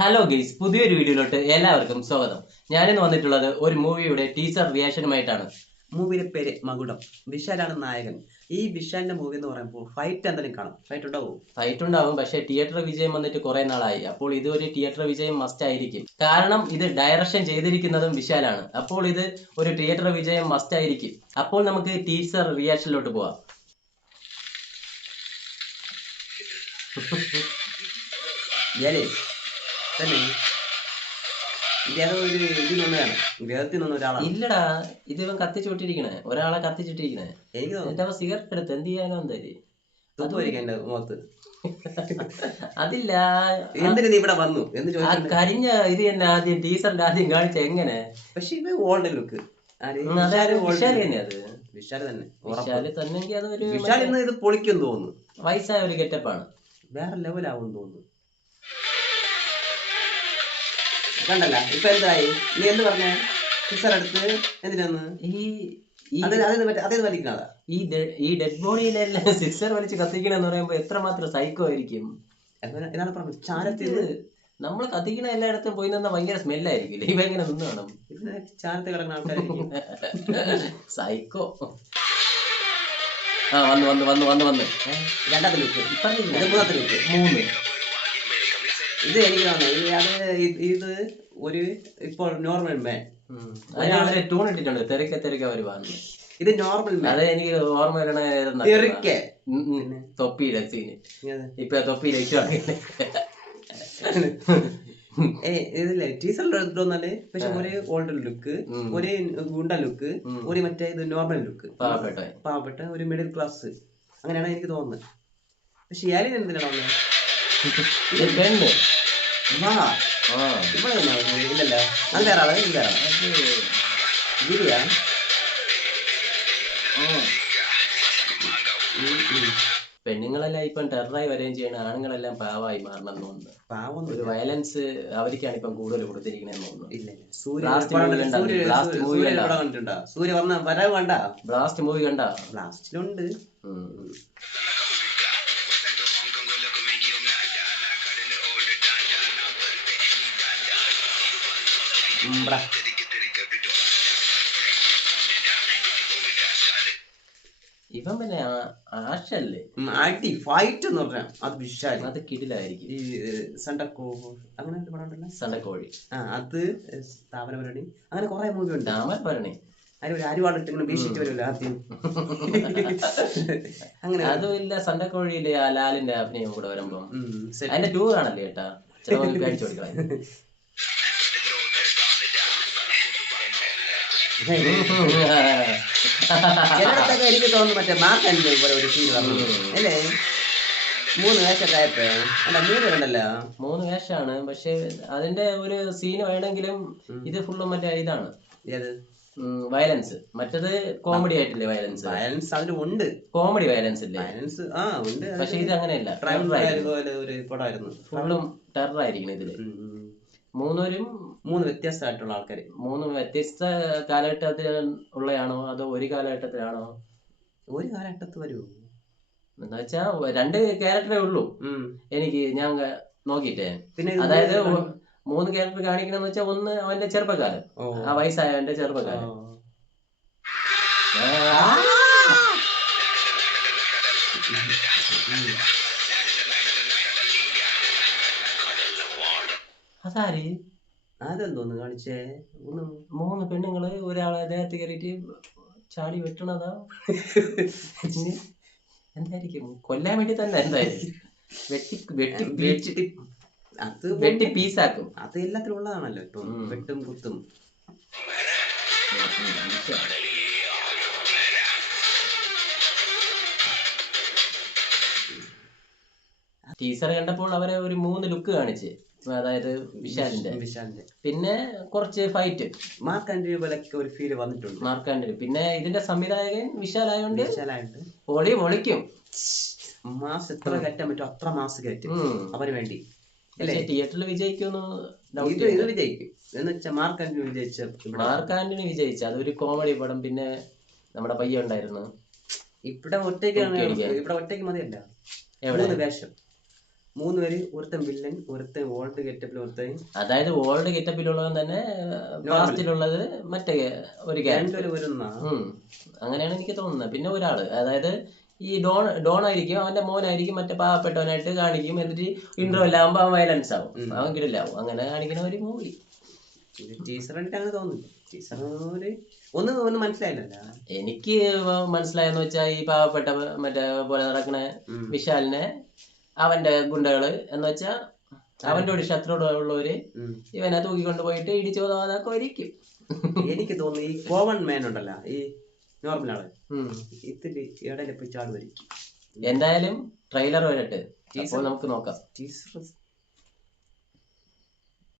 Hello guys, പുതിയൊരു വീഡിയോയിലോട്ട് എല്ലാവർക്കും സ്വാഗതം. ഞാനിന്ന് വന്നിട്ടുള്ളത് ഒരു മൂവിയുടെ ടീസർ റിയാക്ഷനുമായിട്ടാണ്. മൂവിയുടെ പേര് മകുടം. വിശാലാണ് നായകൻ. ഈ വിശാലിന്റെ മൂവി എന്ന് പറയുമ്പോൾ ഫൈറ്റ് എന്തെങ്കിലും കാണും. ഫൈറ്റ് ഉണ്ടാവും, പക്ഷേ തിയേറ്റർ വിജയം വന്നിട്ട് കുറെ നാളായി. അപ്പോൾ ഇത് ഒരു തിയേറ്റർ വിജയം മസ്റ്റ് ആയിരിക്കും. കാരണം ഇത് ഡയറക്ഷൻ ചെയ്തിരിക്കുന്നതും വിശാലാണ്. അപ്പോൾ ഇത് ഒരു തിയേറ്റർ വിജയം മസ്റ്റ് ആയിരിക്കും. അപ്പോൾ നമുക്ക് ടീസർ റിയാക്ഷനിലോട്ട് പോവാം. ഇല്ലടാ, ഇത് ഇവൻ കത്തിച്ചുവിട്ടിരിക്കണേ, ഒരാളെ കത്തിച്ചിട്ടിരിക്കണേ. എന്നിട്ട് അവൻ സിഗരറ്റ് എടുത്ത് എന്ത് ചെയ്യാനോ എന്തായാലും അതില്ല. ഇവിടെ വന്നു കരിഞ്ഞ ഇത് തന്നെ ആദ്യം ടീസറിന്റെ ആദ്യം കാണിച്ച എങ്ങനെ? പക്ഷെ ഇത് ഓൾഡ് ലുക്ക് ഇത് പൊളിക്കും തോന്നുന്നു. വയസ്സായ ഒരു ഗെറ്റപ്പാണ്, വേറെ ലെവലാവും തോന്നുന്നു. കണ്ടല്ല ഇപ്പൊ എന്തായി? നീ എന്ത് പറഞ്ഞ ടീച്ചർ അടുത്ത് എന്തിനാന്ന് ഈ ഡെഡ് ബോഡിയിലെല്ലാം സിക്സർ വലിച്ച് കത്തിക്കണെന്ന് പറയുമ്പോ എത്രമാത്രം സൈക്കോ ആയിരിക്കും. നമ്മള് കത്തിക്കണ എല്ലായിടത്തും പോയി നിന്നാ ഭയങ്കര സ്മെല്ലായിരിക്കില്ലേ? ഇവ എങ്ങനെ നിന്ന് വേണം ചാരത്ത് കിടക്കുന്ന ആൾക്കാരായിരിക്കും. സൈക്കോ. ആ വന്ന് വന്ന് വന്ന് വന്ന് വന്ന് രണ്ടാമത്തെ ലുക്ക്, മൂന്നാമത്തെ ലുക്ക്, മൂന്ന്. ഇത് എനിക്ക് തോന്നുന്നത് ഇത് ഒരു ഇപ്പോൾ നോർമൽ മാൻ ടൂൺ ഇട്ടിട്ടുണ്ട്. തിരക്കെ അവര് പറഞ്ഞു ഇത് നോർമൽ മാൻ. അത് എനിക്ക് ഓർമ്മ വരണ തൊപ്പിയിലെ സീന്. ഇപ്പൊ തൊപ്പിയിലെ ഇതില്ലേ ടീച്ചറിന്റെ എടുത്തോന്നാല്. പക്ഷെ ഒരു ഓൾഡ് ലുക്ക്, ഒരു ഗുണ്ട ലുക്ക്, ഒരു മറ്റേ ഇത് നോർമൽ ലുക്ക്, പാവപ്പെട്ട ഒരു മിഡിൽ ക്ലാസ്, അങ്ങനെയാണ് എനിക്ക് തോന്നുന്നത്. പക്ഷെ ഇയാളിന് എന്തിനാണ് ഇല്ലല്ലോ അത് വേറെ ആള് ഗിരിയാ. പെണ്ണുങ്ങളെല്ലാം ഇപ്പം ടെററായി വരികയും ചെയ്യണ, ആണുങ്ങളെല്ലാം പാവമായി മാറണം എന്ന് തോന്നുന്നു. പാവം ഒരു വയലൻസ് അവർക്കാണ് ഇപ്പം കൂടുതൽ കൊടുത്തിരിക്കണെന്ന് തോന്നുന്നു. ബ്ലാസ്റ്റ് മൂവി കണ്ട? ബ്ലാസ്റ്റിലുണ്ട്. ഇവൻ പിന്നെ ആഷല്ലേ അടി ഫൈറ്റ് എന്ന് പറഞ്ഞാൽ അത് വിശാൽ, അത് കിടിലായിരിക്കും. ഈ അങ്ങനെ ഒരു പടം ഉണ്ടല്ലോ, സണ്ടക്കോഴി, അത് താമരഭരണി, അങ്ങനെ കുറെ മൂവി ഉണ്ട്. താമരഭരണി അതിൽ അരിവാളിട്ട് ഇങ്ങനെ വീശിട്ട് വരുമല്ലോ ആദ്യം. അങ്ങനെ അതും ഇല്ല. സണ്ടക്കോഴിയിലെ ആ ലാലിന്റെ അഭിനയം കൂടെ വരുമ്പോ അതിന്റെ ടൂർ ആണല്ലേ കേട്ടാ, ചിലപ്പോൾ കഴിച്ചു കൊടുക്കാം. ചിലയിടത്തൊക്കെ എനിക്ക് തോന്നുന്നു മറ്റേ മാർക്കാൻ്റെ പോലെ ഒരു ഫീൽ വന്നു അല്ലേ? 3 വേഷമൊക്കെ ആയപ്പോ അല്ല 3 വേണ്ടല്ലോ, 3 വേഷമാണ്. പക്ഷെ അതിന്റെ ഒരു സീൻ വേണമെങ്കിലും ഇത് ഫുള്ളും മറ്റേ ഇതാണ്, വയലൻസ്. മറ്റേത് കോമഡി ആയിട്ടില്ലേ വയലൻസ്? വയലൻസ് അതിൽ ഉണ്ട്, കോമഡി വയലൻസ് ഇല്ലേ? വയലൻസ് ഉണ്ട്. പക്ഷെ ഇത് അങ്ങനെയല്ല, ഒരു പടമായിരുന്നു, ഫുള്ളും ടെറർ ആയിരിക്കണം ഇതില്. മൂന്നുപേരും 3 വ്യത്യസ്തമായിട്ടുള്ള ആൾക്കാർ. 3 വ്യത്യസ്ത കാലഘട്ടത്തിൽ ഉള്ളയാണോ അതോ ഒരു കാലഘട്ടത്തിലാണോ? ഒരു കാലഘട്ടത്തിൽ വരുമോ എന്ന് വെച്ചാ 2 ക്യാരക്ടറേ ഉള്ളൂ എനിക്ക്, ഞാൻ നോക്കിട്ടേ. അതായത് 3 ക്യാരക്ടർ കാണിക്കണമെന്ന് വെച്ചാൽ ഒന്ന് അവന്റെ ചെറുപ്പക്കാലം, ആ വയസ്സായവന്റെ ചെറുപ്പക്കാലം. അതാര് അതെന്തോന്ന് കാണിച്ചേ? 3 പെണ്ണുങ്ങള് ഒരാളെ ദേഹത്ത് കയറിയിട്ട് ചാടി വെട്ടണതാ. എന്തായിരിക്കും? കൊല്ലാൻ വേണ്ടി തന്നെ എന്തായാലും വെട്ടി പീസാക്കും. അത് എല്ലാത്തിലും ഉള്ളതാണല്ലോ ഇപ്പം, വെട്ടും കുത്തും. ടീസർ കണ്ടപ്പോൾ അവരെ ഒരു 3 ലുക്ക് കാണിച്ച്, അതായത് വിശാലിന്റെ. പിന്നെ കുറച്ച് ഫൈറ്റ്, മാർക്ക് ആൻഡ്രി പോലൊക്കെ ഒരു ഫീൽ വന്നിട്ടുണ്ട്. Mark Andre. പിന്നെ ഇതിന്റെ സംവിധായകൻ വിശാലായോണ്ട് പൊളിക്കും. മാസ് എത്ര കയറ്റാൻ പറ്റും അത്ര മാസ് കയറ്റും അവന് വേണ്ടി. തിയേറ്ററിൽ വിജയിക്കുന്നു, ഇത് വിജയിക്കും എന്ന് വെച്ചാൽ മാർക്ക് ആന്റണി വിജയിച്ചു. അതൊരു കോമഡി പടം. പിന്നെ നമ്മുടെ പയ്യ ഉണ്ടായിരുന്നു ഇവിടെ ഒറ്റയ്ക്ക് മതിയല്ല, 3 വേഷം. മൂന്ന് പേര്, ഒരുത്തൻ വില്ലൻ, ഒരുത്തൻ ഓൾഡ് ഗെറ്റപ്പിൽ, ഒരുത്തൻ അതായത് ഓൾഡ് ഗെറ്റപ്പിലുള്ളവൻ തന്നെ പാസ്റ്റിലുള്ളത് മറ്റേ ഒരു ക്യാരക്ടർ. അങ്ങനെയാണ് എനിക്ക് തോന്നുന്നത്. പിന്നെ ഒരാള്, അതായത് ഈ ഡോൺ ആയിരിക്കും, അവന്റെ മോനായിരിക്കും മറ്റേ പാവപ്പെട്ടവനായിട്ട് കാണിക്കും. എന്നിട്ട് ഇന്റർവെൽ ആകുമ്പോ അവൻ വയലൻസ് ആവും, അവൻ കിടിലാവും. അങ്ങനെ കാണിക്കുന്ന ഒരു മൂവി. ടീച്ചർ അങ്ങനെ തോന്നുന്നു. ടീച്ചർ ഒന്നും മനസ്സിലായില്ല. എനിക്ക് മനസ്സിലായെന്ന് വെച്ചാൽ ഈ പാവപ്പെട്ട മറ്റേ പോലെ നടക്കണ വിശാലിനെ അവന്റെ ഗുണ്ടകള് എന്ന് വെച്ചാ അവന്റെ ഒരു ശത്രുവുള്ളവര് ഇവനെ തൂക്കിക്കൊണ്ട് പോയിട്ട് ഇടിച്ചു പോകാതൊക്കെ ഒരിക്കും. എനിക്ക് തോന്നുന്നു ഈ കോമൺ മാൻ ഉണ്ടല്ലോ, ഈ നോർമൽ ആള്, ഇതില് ഇടയിലെ പോയി ചാട് വരിക്കും. എന്തായാലും ട്രെയിലർ വരട്ടെ, അപ്പോൾ നമുക്ക് നോക്കാം.